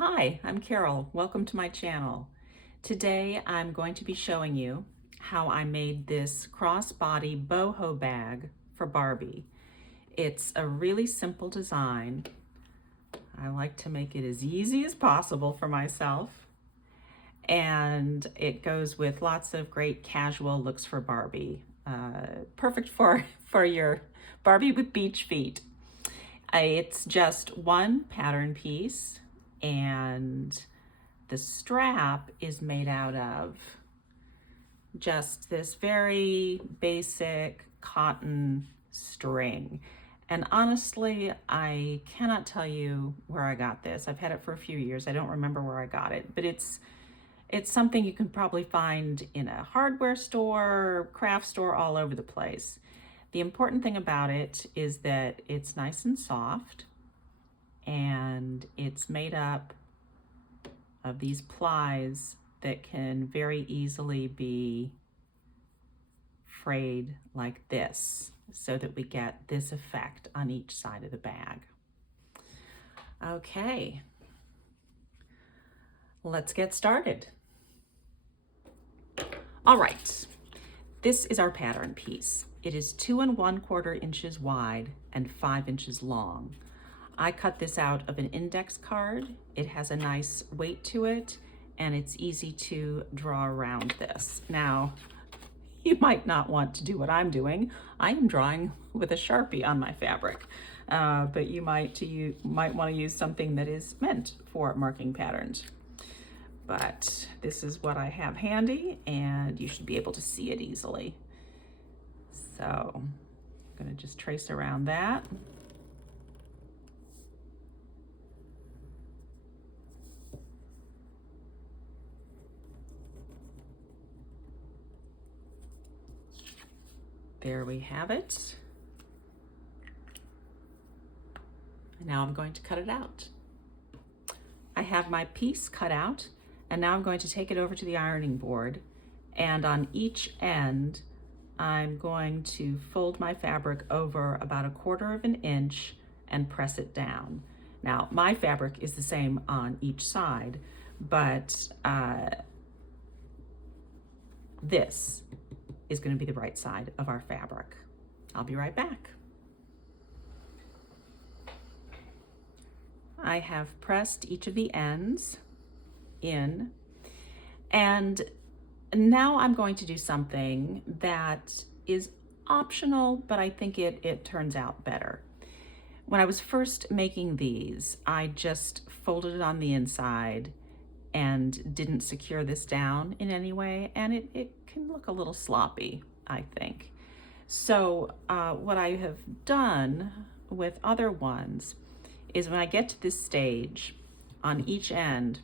Hi, I'm Carol. Welcome to my channel. Today I'm going to be showing you how I made this crossbody boho bag for Barbie. It's a really simple design. I like to make it as easy as possible for myself. And it goes with lots of great casual looks for Barbie. Perfect for your Barbie with beach feet. It's just one pattern piece, and the strap is made out of just this very basic cotton string. And honestly, I cannot tell you where I got this. I've had it for a few years. I don't remember where I got it, but it's something you can probably find in a hardware store, craft store, all over the place. The important thing about it is that it's nice and soft, and it's made up of these plies that can very easily be frayed like this, so that we get this effect on each side of the bag. Okay, let's get started. All right, this is our pattern piece. It is 2 1/4 inches wide and 5 inches long. I cut this out of an index card. It has a nice weight to it, and it's easy to draw around this. Now, you might not want to do what I'm doing. I am drawing with a Sharpie on my fabric, but you might want to use something that is meant for marking patterns. But this is what I have handy, and you should be able to see it easily. So I'm going to just trace around that. There we have it. Now I'm going to cut it out. I have my piece cut out, and now I'm going to take it over to the ironing board, and on each end I'm going to fold my fabric over about 1/4 inch and press it down. Now my fabric is the same on each side, but this is going to be the right side of our fabric. I'll be right back. I have pressed each of the ends in, and now I'm going to do something that is optional, but I think it turns out better. When I was first making these, I just folded it on the inside and didn't secure this down in any way, and it can look a little sloppy, I think. So what I have done with other ones is, when I get to this stage, on each end,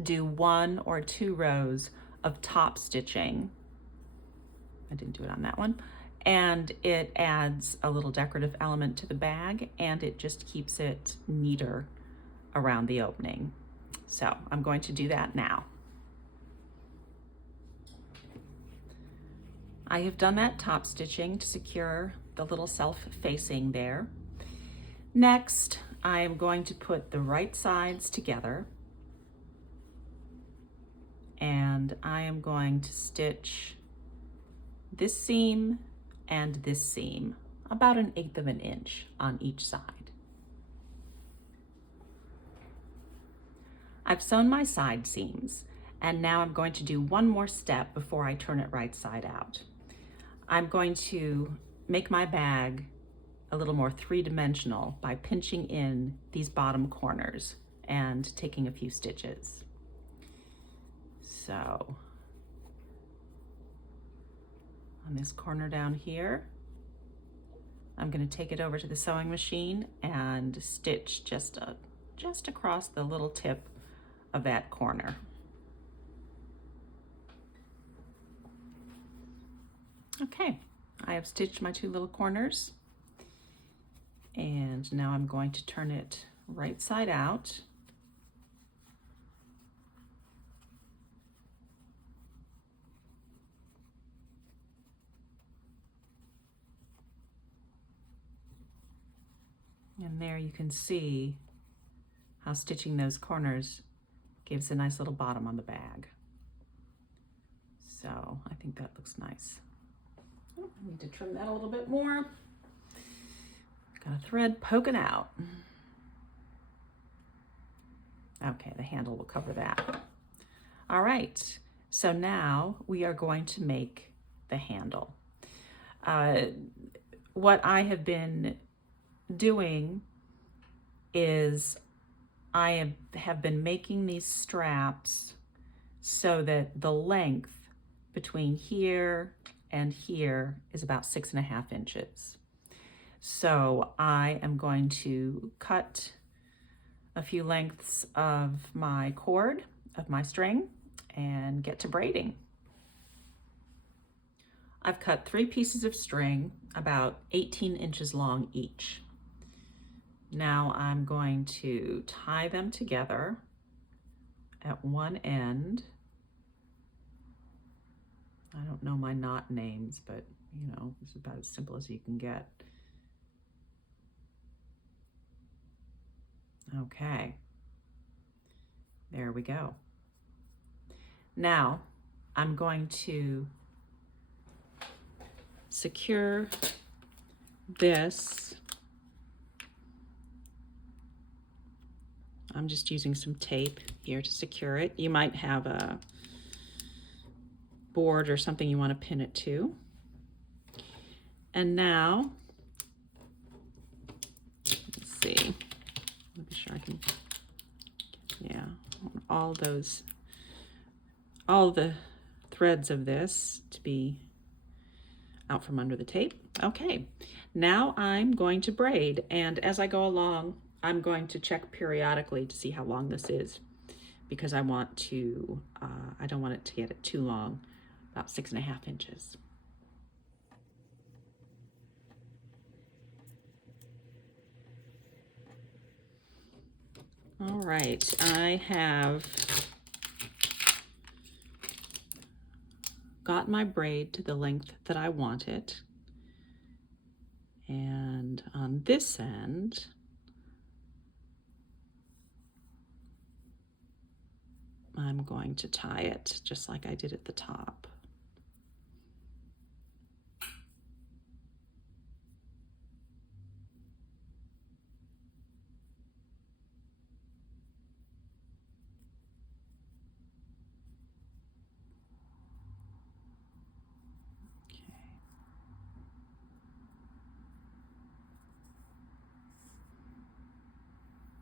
do 1 or 2 rows of top stitching. I didn't do it on that one. And it adds a little decorative element to the bag, and it just keeps it neater around the opening. So I'm going to do that now. I have done that top stitching to secure the little self-facing there. Next, I am going to put the right sides together, and I am going to stitch this seam and this seam about 1/8 inch on each side. I've sewn my side seams, and now I'm going to do one more step before I turn it right side out. I'm going to make my bag a little more 3-dimensional by pinching in these bottom corners and taking a few stitches. So on this corner down here, I'm going to take it over to the sewing machine and stitch just across the little tip of that corner. Okay, I have stitched my 2 little corners, and now I'm going to turn it right side out. And there you can see how stitching those corners gives a nice little bottom on the bag. So I think that looks nice. Oh, I need to trim that a little bit more. Got a thread poking out. Okay, the handle will cover that. All right, so now we are going to make the handle. What I have been doing is I have been making these straps so that the length between here and here is about 6.5 inches. So I am going to cut a few lengths of my cord, of my string, and get to braiding. I've cut 3 pieces of string about 18 inches long each. Now I'm going to tie them together at one end. I don't know my knot names, but you know, it's about as simple as you can get. Okay, there we go. Now I'm going to secure this. I'm just using some tape here to secure it. You might have a board or something you want to pin it to. And now, let's see, make sure I can, yeah, all the threads of this to be out from under the tape. Okay, now I'm going to braid, and as I go along, I'm going to check periodically to see how long this is, because I want to, I don't want it to get it too long, about 6.5 inches. All right, I have got my braid to the length that I want it. And on this end, I'm going to tie it just like I did at the top.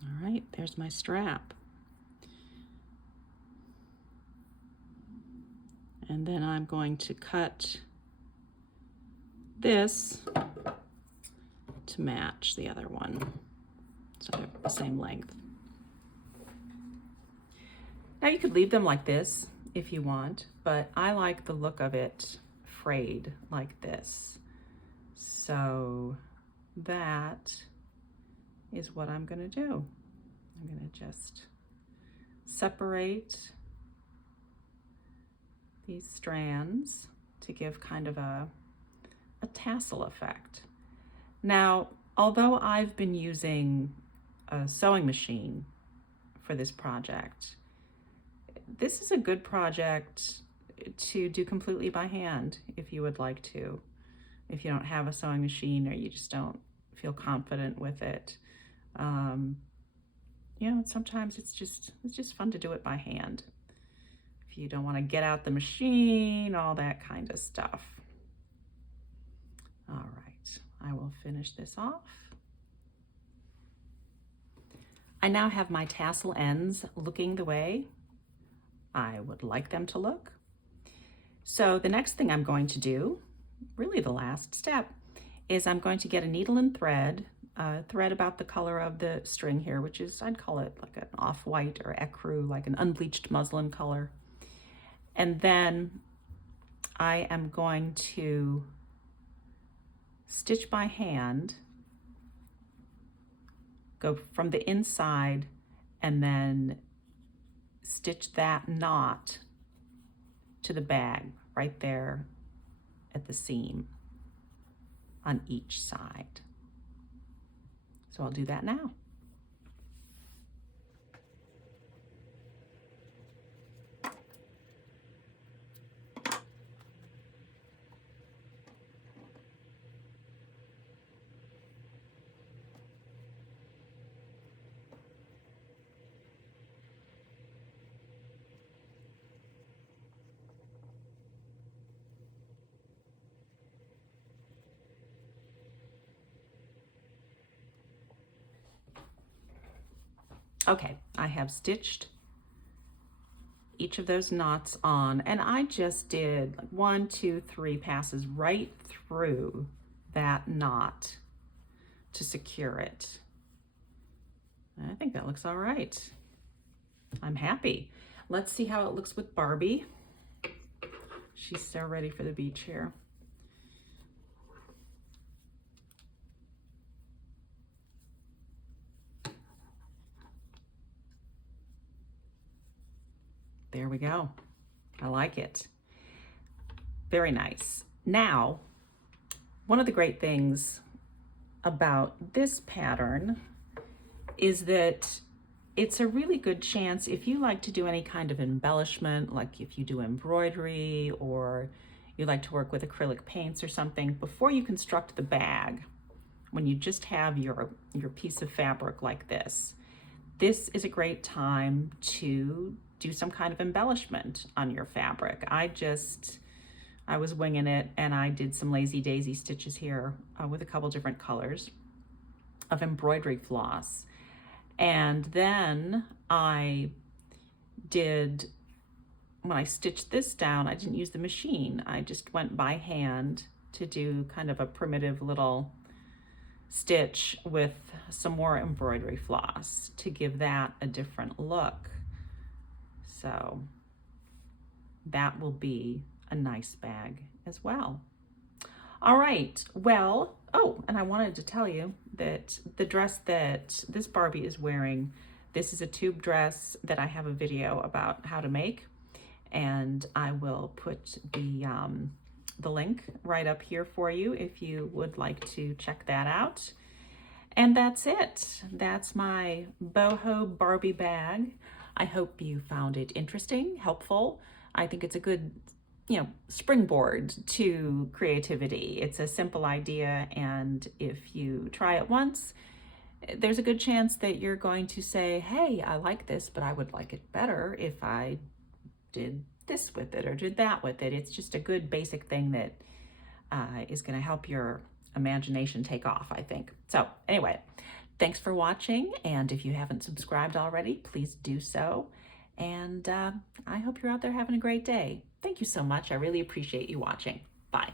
All right, there's my strap. And then I'm going to cut this to match the other one, so they're the same length. Now you could leave them like this if you want, but I like the look of it frayed like this. So that is what I'm going to do. I'm going to just separate these strands to give kind of a tassel effect. Now, although I've been using a sewing machine for this project, this is a good project to do completely by hand if you would like to. If you don't have a sewing machine or you just don't feel confident with it. You know, sometimes it's just fun to do it by hand. If you don't want to get out the machine, all that kind of stuff. All right, I will finish this off. I now have my tassel ends looking the way I would like them to look. So the next thing I'm going to do, really the last step, is I'm going to get a needle and thread, thread about the color of the string here, which is, I'd call it like an off-white or ecru, like an unbleached muslin color. And then I am going to stitch by hand, go from the inside, and then stitch that knot to the bag right there at the seam on each side. So I'll do that now. Okay, I have stitched each of those knots on, and I just did like 1, 2, 3 passes right through that knot to secure it. I think that looks all right. I'm happy. Let's see how it looks with Barbie. She's so ready for the beach here. There we go. I like it. Very nice. Now, one of the great things about this pattern is that it's a really good chance if you like to do any kind of embellishment, like if you do embroidery or you like to work with acrylic paints or something, before you construct the bag, when you just have your piece of fabric like this is a great time to do some kind of embellishment on your fabric. I was winging it, and I did some lazy daisy stitches here with a couple different colors of embroidery floss. And then when I stitched this down, I didn't use the machine. I just went by hand to do kind of a primitive little stitch with some more embroidery floss to give that a different look. So that will be a nice bag as well. All right, well, oh, and I wanted to tell you that the dress that this Barbie is wearing, this is a tube dress that I have a video about how to make, and I will put the link right up here for you if you would like to check that out. And that's it. That's my boho Barbie bag. I hope you found it interesting, helpful. I think it's a good springboard to creativity. It's a simple idea, and if you try it once, there's a good chance that you're going to say, hey, I like this, but I would like it better if I did this with it or did that with it. It's just a good basic thing that is going to help your imagination take off, I think. So anyway, thanks for watching, and if you haven't subscribed already, please do so. And I hope you're out there having a great day. Thank you so much. I really appreciate you watching. Bye.